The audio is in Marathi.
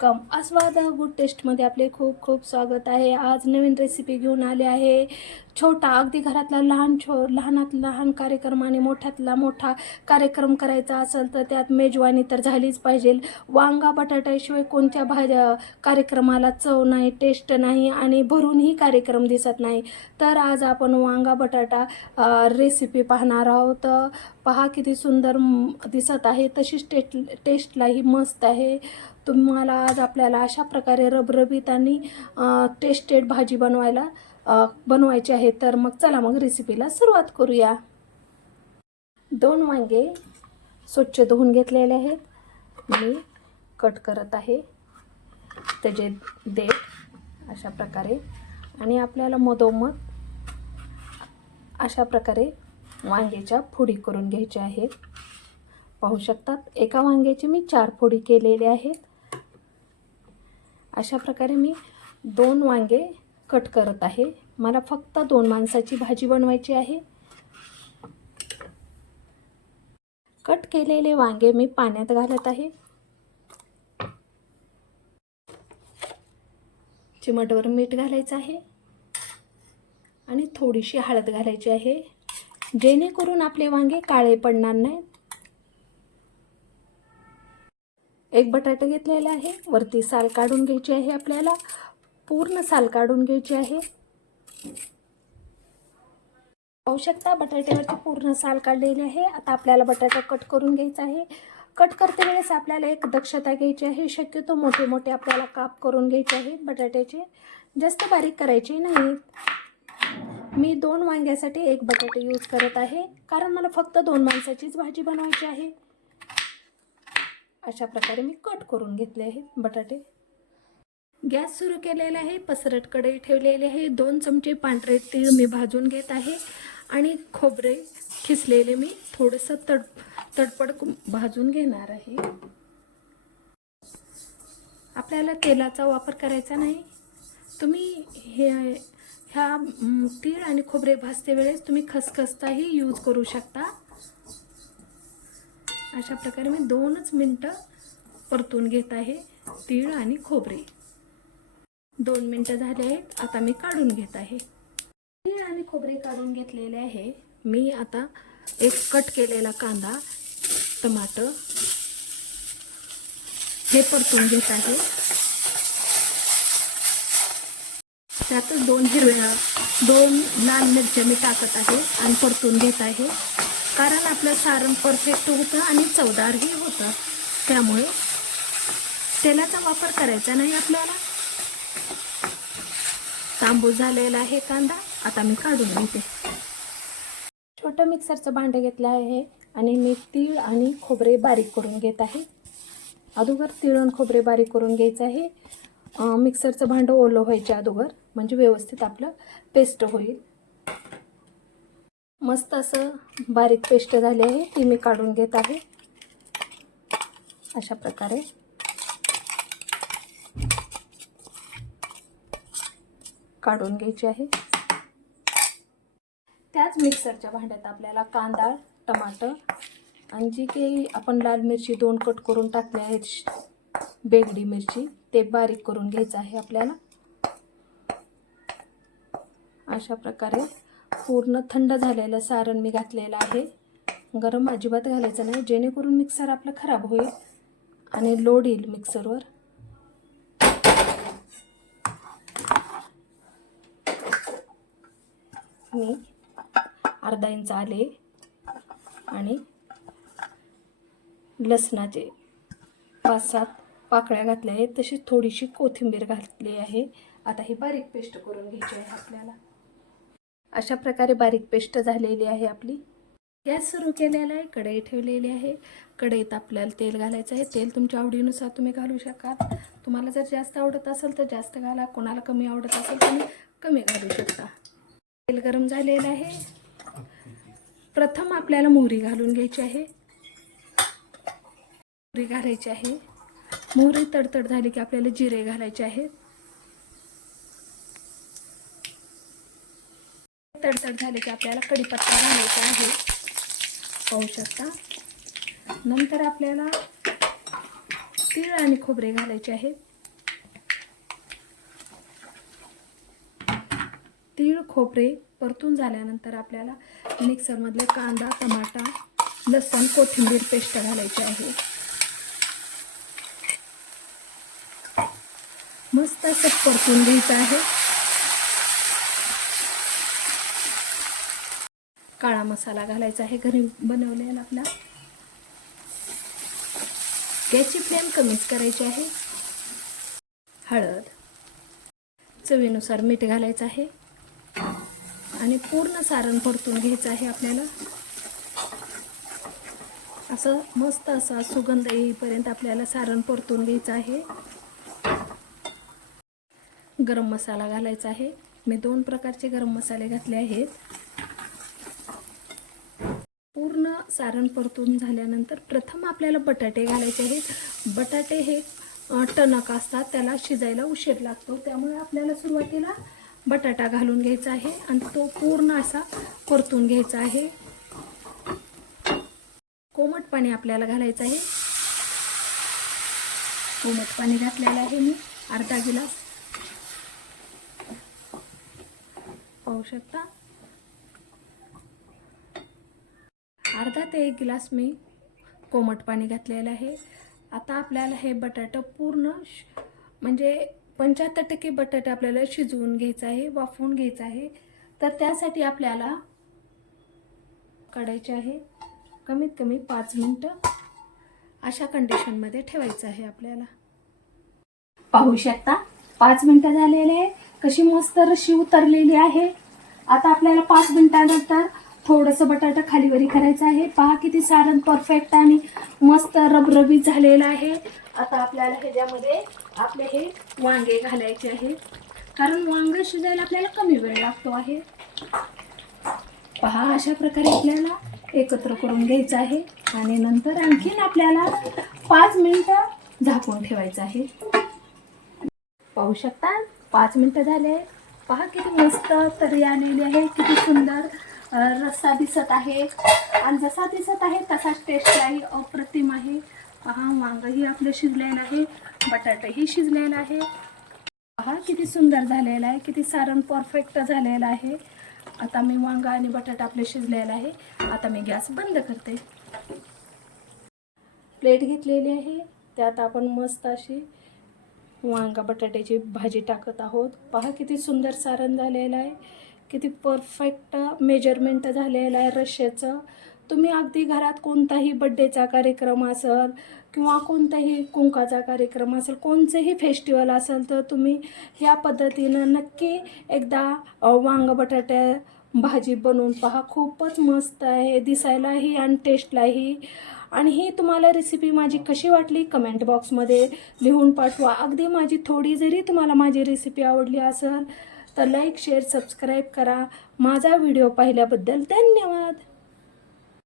वेलकम आस्वाद गुड टेस्टमध्ये आपले खूप खूप स्वागत आहे. आज नवीन रेसिपी घेऊन आले आहे. छोटा अगदी घरातला लहान छो लहानात लहान कार्यक्रम आणि मोठ्यातला मोठा कार्यक्रम करायचा असेल तर त्यात मेजवानी तर झालीच पाहिजे. वांगा बटाट्याशिवाय कोणत्या भाज्या कार्यक्रमाला चव नाही टेस्ट नाही आणि भरूनही कार्यक्रम दिसत नाही. तर आज आपण वांगा बटाटा रेसिपी पाहणार आहोत. पहा किती सुंदर दिसत आहे तशीच टेस्ट टेस्टलाही मस्त आहे. तुम्हाला आज आपल्याला अशा प्रकारे रबरबीत आणि टेस्टेड भाजी बनवायला बनवायची आहे. तर मग चला मग रेसिपीला सुरुवात करूया. दोन वांगे स्वच्छ धुवून घेतलेले आहेत. मी कट करत आहे. त्याचे देठ अशा प्रकारे. आणि आपल्याला मधोमध अशा प्रकारे वांग्याच्या फोडी करून घ्यायच्या आहेत. पाहू शकतात एका वांग्याची मी चार फोडी केलेले आहेत. अशा प्रकारे मी दोन वांगे कट करत आहे. मला फक्त दोन माणसाची भाजी बनवायची आहे. कट केलेले वांगे मी पाण्यात घालत आहे. चिमटवर मीठ घालायचं आहे. आणि थोडीशी हळद घालायची आहे. जेणेकरून आपले वांगे काळे पडणार नाहीत. एक बटाटा घेतलेला आहे. वरती साल काढून घ्यायची आहे आपल्याला. पूर्ण साल काढून घ्यायची आहे. पाहू शकता बटाट्यावरती पूर्ण साल काढलेली आहे. आता आपल्याला बटाटा कट करून घ्यायचा आहे. कट करते वेळेस आपल्याला एक दक्षता घ्यायची आहे. शक्यतो मोठे मोठे आपल्याला काप करून घ्यायचे आहेत बटाट्याचे. जास्त बारीक करायचे नाहीत. मी दोन वांग्यासाठी एक बटाटे यूज करत आहे. कारण मला फक्त दोन माणसाचीच भाजी बनवायची आहे. अशा प्रकारे मी कट करून घेतले आहेत बटाटे. गॅस सुरू केलेला आहे. पसरट कढई ठेवलेली आहे. दोन चमचे पांढरे तीळ मी भाजून घेत आहे. आणि खोबरे खिसलेले मी थोडंसं तड तडपड भाजून घेणार आहे. आपल्याला तेलाचा वापर करायचा नाही. तुम्ही हे ह्या तीळ आणि खोबरे भाजते वेळेस तुम्ही खसखसताही यूज करू शकता. अशा प्रकारे मी दोनच मिनटं परतून घेत आहे तीळ आणि खोबरे. दोन मिनटं झाले आहेत आता मी काढून घेत आहे. तीळ आणि खोबरे काढून घेतलेले आहे. मी आता एक कट केलेला कांदा टमाटर हे परतून घेत आहे. त्यातच दोन हिरव्या दोन लाल मिरच्या मी टाकत आहे आणि परतून घेत आहे. कारण आपलं सारण परफेक्ट होतं आणि चवदारही होतं. त्यामुळे तेलाचा वापर करायचा नाही आपल्याला. तांबूस झालेला आहे कांदा. आता मी काढून घेते. छोटं मिक्सरचं भांडं घेतलं आहे आणि मी तीळ आणि खोबरे बारीक करून घेत आहे. अगोदर तीळ आणि खोबरे बारीक करून घ्यायचं आहे. मिक्सरचं भांडं ओलं व्हायच्या अगोदर म्हणजे व्यवस्थित आपलं पेस्ट होईल. मस्त असं बारीक पेस्ट झाली आहे ती मी काढून घेत आहे. अशा प्रकारे. काढून घ्यायची आहे. त्याच मिक्सरच्या भांड्यात आपल्याला कांदा टमाटर आणि जी काही आपण लाल मिरची दोन कट करून टाकले आहेत बेगडी मिरची ते बारीक करून घ्यायचं आहे आपल्याला. अशा प्रकारे पूर्ण थंड झालेलं सारण मी घातलेलं आहे. गरम अजिबात घालायचं नाही जेणेकरून मिक्सर आपलं खराब होईल आणि लोड येईल मिक्सरवर. मी अर्धा इंच आले आणि लसणाचे पाच सात पाकळ्या घातल्या आहेत. तशीच थोडीशी कोथिंबीर घातली आहे. आता ही बारीक पेस्ट करून घ्यायची आहे आपल्याला. अशा प्रकारे बारीक पेस्ट झालेली आहे आपली. गॅस सुरू केलेला आहे. कढई ठेवलेली आहे. कढईत आपल्याला तेल घालायचं आहे. तेल तुमच्या आवडीनुसार तुम्ही घालू शकाल. तुम्हाला जर जास्त आवडत असेल तर जास्त घाला. कोणाला कमी आवडत असेल तुम्ही कमी घालू शकता. तेल गरम झालेलं आहे. प्रथम आपल्याला मोहरी घालून घ्यायची आहे. मोहरी घालायची आहे. मोहरी तडतड झाली की आपल्याला जिरे घालायचे आहेत. तडतड झाले की आपल्याला कढीपत्ता घालायचा आहे. पाहू शकता. नंतर आपल्याला तीळ आणि खोबरे घालायचे आहेत. तीळ खोबरे परतून झाल्यानंतर आपल्याला मिक्सरमधले कांदा टमाटा लसण कोथिंबीर पेस्ट घालायची आहे. मस्त असं परतून घ्यायचं आहे. काळा मसाला घालायचा आहे घरी बनवलेला आपला. गॅसची फ्लेम कमीच करायची आहे. हळद. चवीनुसार मीठ घालायचं आहे. आणि पूर्ण सारण परतून घ्यायचं आहे आपल्याला. असं मस्त असा सुगंध येईपर्यंत आपल्याला सारण परतून घ्यायचं आहे. गरम मसाला घालायचा आहे. मी दोन प्रकारचे गरम मसाले घातले आहेत. पूर्ण सारण परतून झाल्यानंतर प्रथम आपल्याला बटाटे घालायचे आहेत. बटाटे हे टणक असतात त्याला शिजायला उशीर लागतो. त्यामुळे आपल्याला सुरुवातीला बटाटा घालून घ्यायचा आहे आणि तो पूर्ण असा परतून घ्यायचा आहे. कोमट पाणी आपल्याला घालायचं आहे. कोमट पाणी घातलेलं आहे मी. अर्धा गिलास पाहू शकता. अर्धा ते एक गिलास मी कोमट पाणी घातलेलं आहे. आता आपल्याला हे बटाटं पूर्ण श- म्हणजे पंच्याहत्तर टक्के बटाटा आपल्याला शिजवून घ्यायचं आहे वाफवून घ्यायचं आहे. तर त्यासाठी आपल्याला काढायचे आहे. कमीत कमी पाच मिनटं अशा कंडिशनमध्ये ठेवायचं आहे आपल्याला. पाहू शकता पाच मिनटं झालेले आहे. कशी मस्त रशी उतरलेली आहे. आता आपल्याला पाच मिनिटानंतर थोडंसं बटाटा खालीवरी करायचं आहे. पहा किती सारण परफेक्ट आणि मस्त रबरबीत झालेलं आहे. आता आपल्याला ह्याच्यामध्ये आपले हे वांगे घालायचे आहेत कारण वांग शिजायला आपल्याला कमी वेळ लागतो आहे. पहा अशा प्रकारे आपल्याला एकत्र करून घ्यायचं आहे. आणि नंतर आणखीन आपल्याला पाच मिनिटं झाकून ठेवायचं आहे. पाहू शकता? पाच मिनटं झाले. पहा किती मस्त तरी आलेली आहे किती सुंदर रस्सा दिसत आहे. आणि जसा दिसत आहे तसाच टेस्ट आहे अप्रतिम आहे. पहा वांगही आपलं शिजलेलं आहे बटाटाही शिजलेला आहे. पहा किती सुंदर झालेलं आहे किती सारण परफेक्ट झालेलं आहे. आता मी वांगा आणि बटाटा आपले शिजलेलं आहे. आता मी गॅस बंद करते. प्लेट घेतलेली आहे. त्यात आपण मस्त अशी वांगा बटाट्याची भाजी टाकत आहोत. पहा किती सुंदर सारण झालेलं आहे. किती परफेक्ट मेजरमेंट झालेलं आहे रश्याचं तुम्ही अगदी घरात कोणताही बड्डेचा कार्यक्रम असेल किंवा कोणताही कुंकाचा कार्यक्रम असेल कोणतेही फेस्टिवल असेल तर तुम्ही ह्या पद्धतीनं नक्की एकदा वांग बटाट्या भाजी बनवून पहा. खूपच मस्त आहे. दिसायलाही आणि टेस्टलाही आणि ही तुम्हाला रेसिपी माझी कशी वाटली कमेंट बॉक्समध्ये लिहून पाठवा. अगदी माझी थोडी जरी तुम्हाला माझी रेसिपी आवडली असेल तर लाईक शेअर सबस्क्राईब करा. माझा व्हिडिओ पाहिल्याबद्दल धन्यवाद.